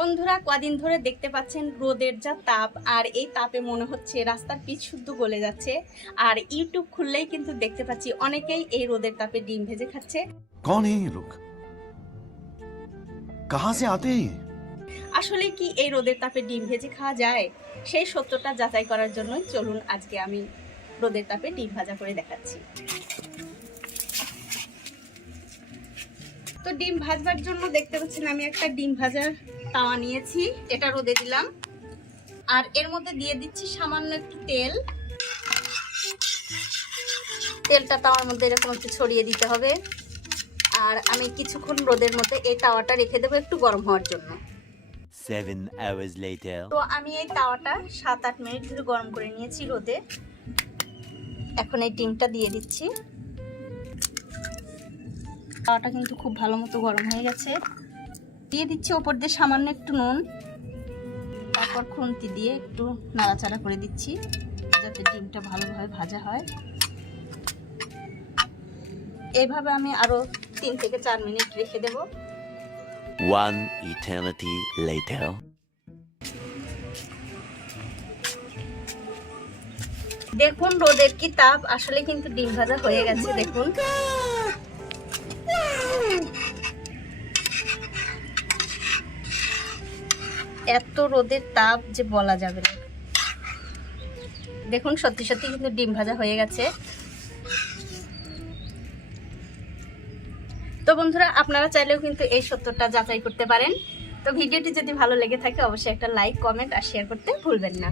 বন্ধুরা কদিন ধরে দেখতে পাচ্ছেন রোদের যা তাপ আর এই তাপে মনে হচ্ছে রাস্তার পিচ শুদ্ধ গলে যাচ্ছে। আর ইউটিউব খুললেই কিন্তু দেখতে পাচ্ছি অনেকেই এই রোদের তাপে ডিম ভেজে খাচ্ছে। কোন এই লোক? কাহা সে আতে? আসলে কি এই রোদের তাপে ডিম ভেজে খাওয়া যায়? সেই সত্যটা যাচাই করার জন্যই চলুন আজকে আমি রোদের তাপে ডিম ভাজা করে দেখাচ্ছি। তো ডিম ভাজবার জন্য দেখতে পাচ্ছেন আমি একটা ডিম ভাজার তাওয়া নিয়েছি এটা রোদে দিলাম। আর এর মধ্যে দিয়ে দিচ্ছি সামান্য একটু তেল। তেলটা তাওয়ার মধ্যে এরকম একটু ছড়িয়ে দিতে হবে। আর আমি কিছুক্ষণ রোদের মধ্যে এই তাওয়াটা রেখে দেবো একটু গরম হওয়ার জন্য। তো আমি এই তাওয়াটা সাত আট মিনিট ধরে গরম করে নিয়েছি রোদে। এখন এই ডিমটা দিয়ে দিচ্ছি। তাওয়াটা কিন্তু খুব ভালো মতো গরম হয়ে গেছে। দিয়ে দিচ্ছি ওপর দিয়ে সামান্য একটু নুন। তারপর খুন্তি দিয়ে একটু নাড়াচাড়া করে দিচ্ছি, যাতে ডিমটা ভালোভাবে ভাজা হয়। এইভাবে আমি আরও তিন থেকে চার মিনিট রেখে দেবো. দেখুন রোদের কি তাপ আসলে কিন্তু ডিম ভাজা হয়ে গেছে দেখুন এত রোদের তাপ যে বলা যাবে না। দেখুন, সত্যি সত্যি কিন্তু ডিম ভাজা হয়ে গেছে। তো বন্ধুরা, আপনারা চাইলেও কিন্তু এই সত্যটা যাচাই করতে পারেন। তো ভিডিওটি যদি ভালো লেগে থাকে, অবশ্যই একটা লাইক, কমেন্ট আর শেয়ার করতে ভুলবেন না।